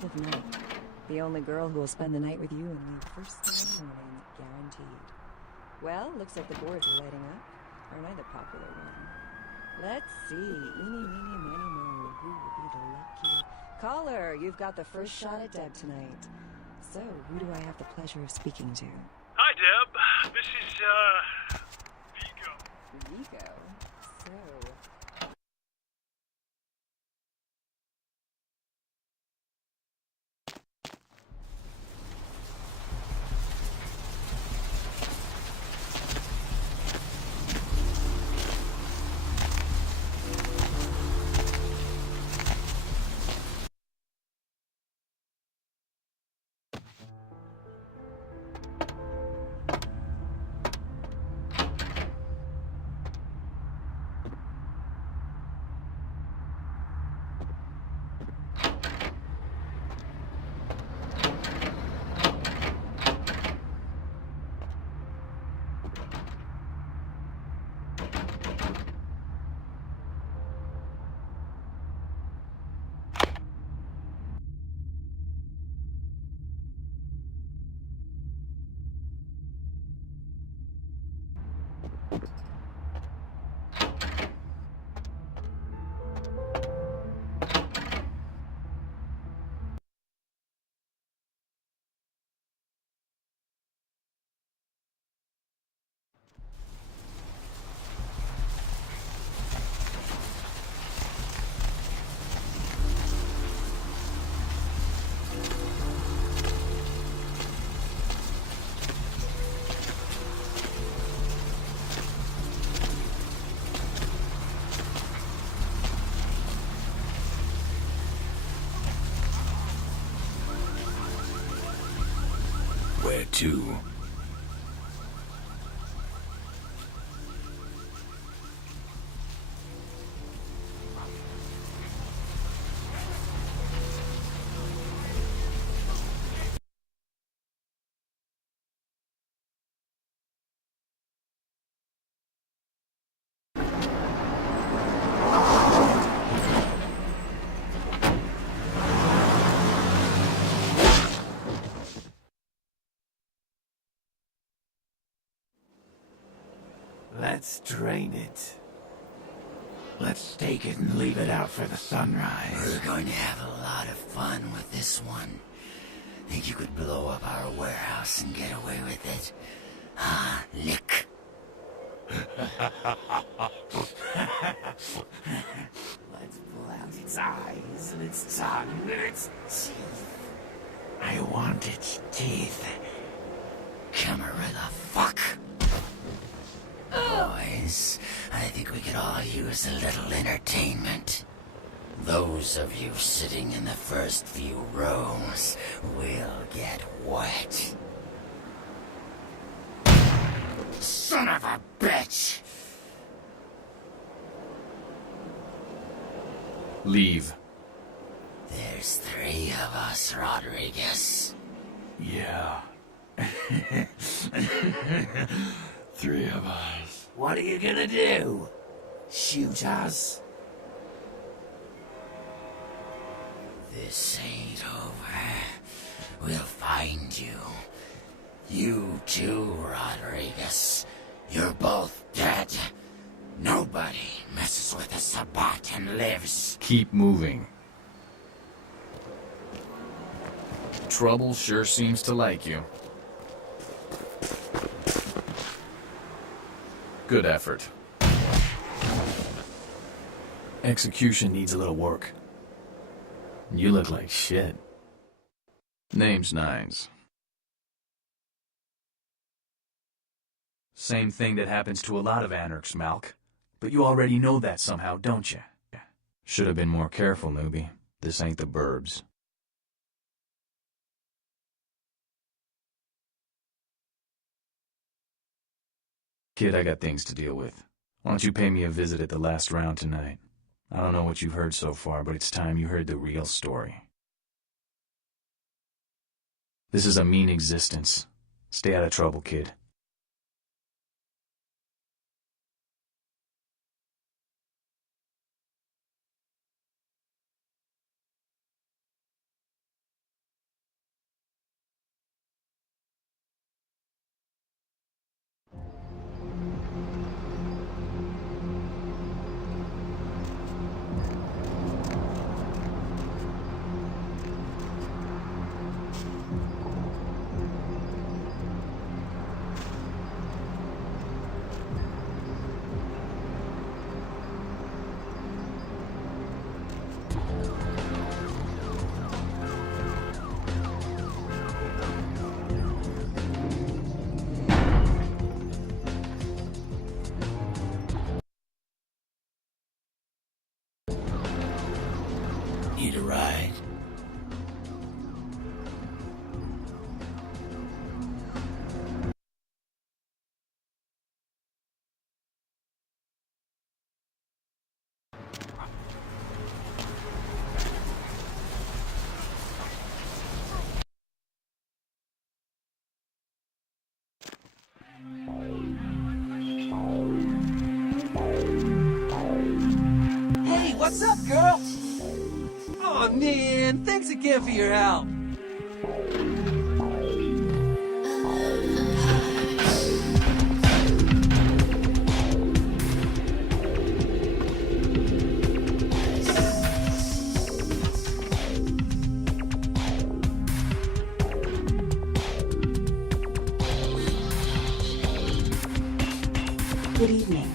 type of night. The only girl who will spend the night with you and leave first thing in the morning, guaranteed. Well, looks like the boards are lighting up. Aren't I the popular one? Let's see. Eeny, meeny, miny, mo. Who will be the lucky caller? You've got the first shot at Deb tonight. So, who do I have the pleasure of speaking to? Hi, Deb. This is, Vigo. Vigo? So... Where to? Let's drain it. Let's take it and leave it out for the sunrise. We're going to have a lot of fun with this one. Think you could blow up our warehouse and get away with it? Ah, lick. Let's pull out its eyes and its tongue and its teeth. I want its teeth. Camarilla fuck. Boys, I think we could all use a little entertainment. Those of you sitting in the first few rows will get wet. Son of a bitch! Leave. There's 3 of us, Rodriguez. Yeah. 3 of us. What are you gonna do? Shoot us? This ain't over. We'll find you. You too, Rodriguez. You're both dead. Nobody messes with a Sabbat and lives. Keep moving. Trouble sure seems to like you. Good effort. Execution needs a little work. You look like shit. Name's Nines. Same thing that happens to a lot of anarchs, Malk. But you already know that somehow, don't you? Should have been more careful, newbie. This ain't the burbs. Kid, I got things to deal with. Why don't you pay me a visit at the last round tonight? I don't know what you've heard so far, but it's time you heard the real story. This is a mean existence. Stay out of trouble, kid. Hey, what's up, girl? Oh man, thanks again for your help. Good evening.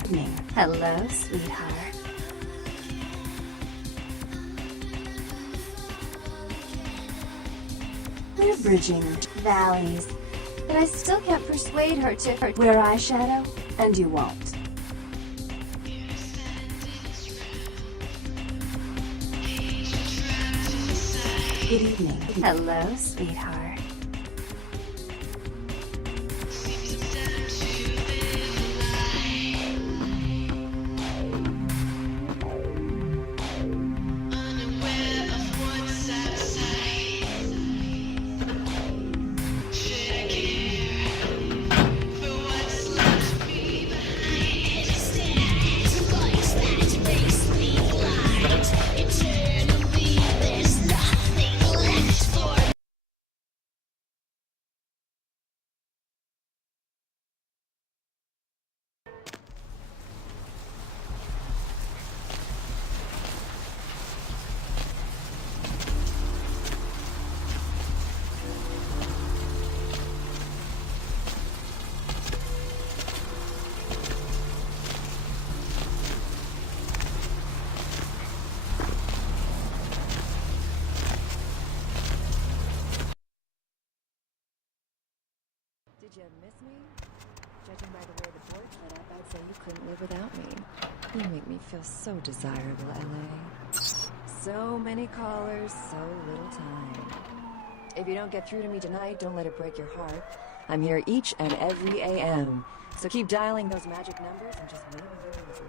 Hello, sweetheart. We're bridging valleys, but I still can't persuade her to wear eyeshadow, and you won't. Good evening. Hello, sweetheart. Did you miss me? Judging by the way the board lit up, I'd say you couldn't live without me. You make me feel so desirable, LA. So many callers, so little time. If you don't get through to me tonight, don't let it break your heart. I'm here each and every AM. So keep dialing those magic numbers and just maybe you'll listen.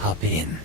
Hop in.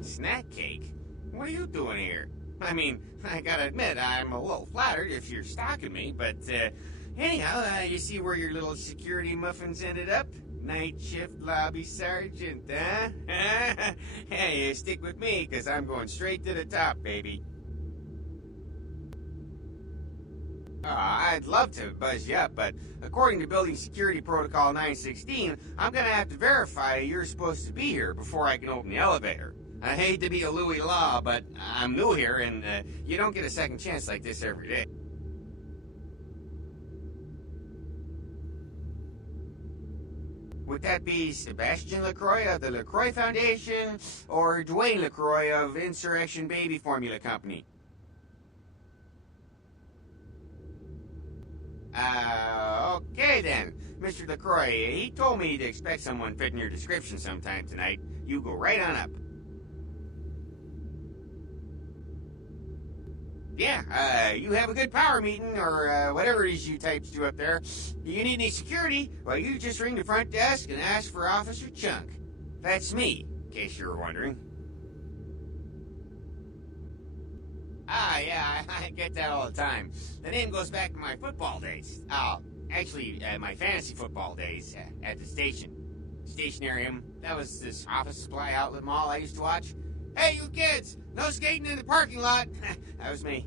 Snack cake? What are you doing here? I mean, I gotta admit, I'm a little flattered if you're stalking me, but anyhow, you see where your little security muffins ended up? Night shift lobby sergeant, huh? Hey, stick with me, because I'm going straight to the top, baby. I'd love to buzz you up, but according to Building Security Protocol 916, I'm gonna have to verify you're supposed to be here before I can open the elevator. I hate to be a Louis Law, but I'm new here, and you don't get a second chance like this every day. Would that be Sebastian LaCroix of the LaCroix Foundation, or Dwayne LaCroix of Insurrection Baby Formula Company? Okay then. Mr. LaCroix, he told me to expect someone fitting your description sometime tonight. You go right on up. Yeah, you have a good power meeting, or whatever it is you types do up there. Do you need any security? Well, you just ring the front desk and ask for Officer Chunk. That's me, in case you were wondering. Ah, yeah, I get that all the time. The name goes back to my football days. Oh, actually, my fantasy football days at the station. Stationarium. That was this office supply outlet mall I used to watch. Hey, you kids! No skating in the parking lot! That was me.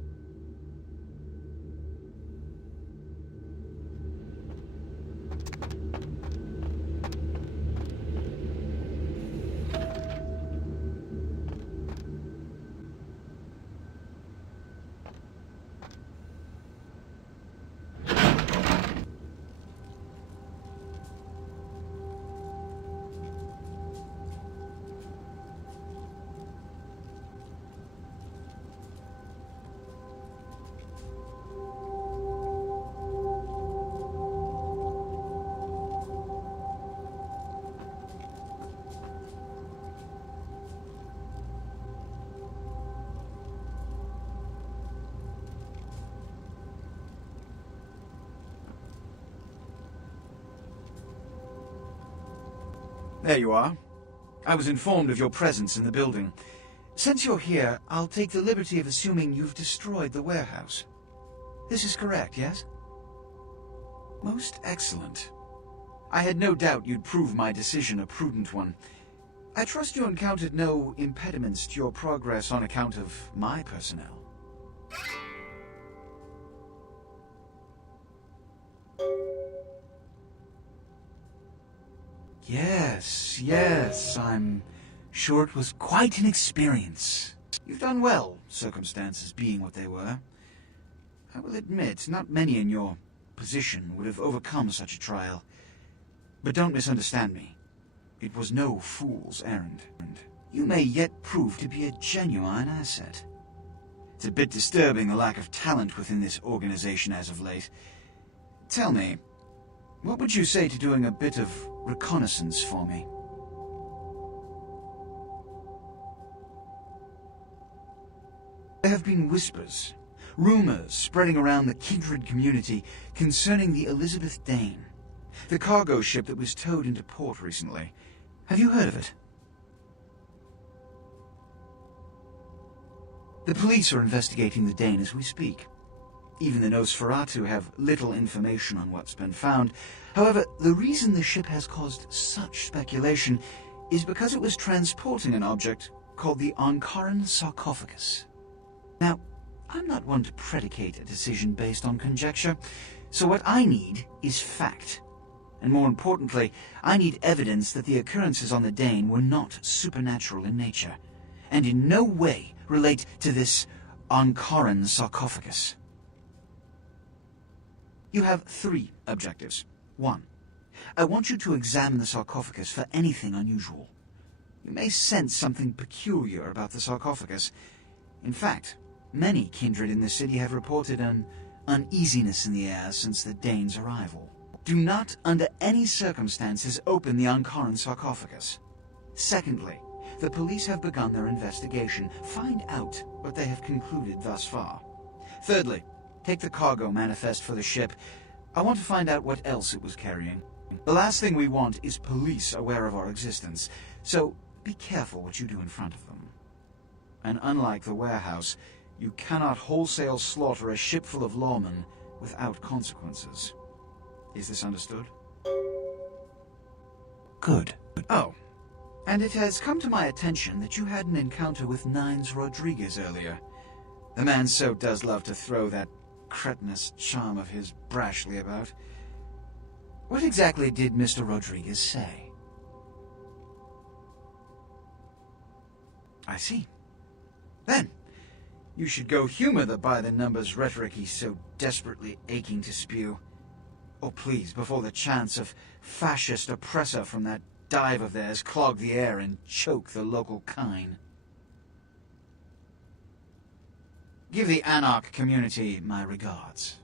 There you are. I was informed of your presence in the building. Since you're here, I'll take the liberty of assuming you've destroyed the warehouse. This is correct, yes? Most excellent. I had no doubt you'd prove my decision a prudent one. I trust you encountered no impediments to your progress on account of my personnel. Yes, I'm sure it was quite an experience. You've done well, circumstances being what they were. I will admit, not many in your position would have overcome such a trial. But don't misunderstand me. It was no fool's errand. You may yet prove to be a genuine asset. It's a bit disturbing the lack of talent within this organization as of late. Tell me, what would you say to doing a bit of reconnaissance for me? There have been whispers, rumors spreading around the kindred community concerning the Elizabeth Dane, the cargo ship that was towed into port recently. Have you heard of it? The police are investigating the Dane as we speak. Even the Nosferatu have little information on what's been found. However, the reason the ship has caused such speculation is because it was transporting an object called the Ankaran sarcophagus. Now, I'm not one to predicate a decision based on conjecture, so what I need is fact. And more importantly, I need evidence that the occurrences on the Dane were not supernatural in nature, and in no way relate to this Ankaran sarcophagus. You have 3 objectives. 1. I want you to examine the sarcophagus for anything unusual. You may sense something peculiar about the sarcophagus. In fact, many kindred in the city have reported an uneasiness in the air since the Dane's arrival. Do not, under any circumstances, open the Ankaran sarcophagus. Secondly, the police have begun their investigation. Find out what they have concluded thus far. Thirdly, take the cargo manifest for the ship. I want to find out what else it was carrying. The last thing we want is police aware of our existence, so be careful what you do in front of them. And unlike the warehouse, you cannot wholesale slaughter a ship full of lawmen without consequences. Is this understood? Good. Oh, and it has come to my attention that you had an encounter with Nines Rodriguez earlier. The man so does love to throw that cretinous charm of his brashly about. What exactly did Mr. Rodriguez say? I see. Then, you should go humor the by-the-numbers rhetoric he's so desperately aching to spew. Oh, please, before the chance of fascist oppressor from that dive of theirs clog the air and choke the local kine. Give the Anarch community my regards.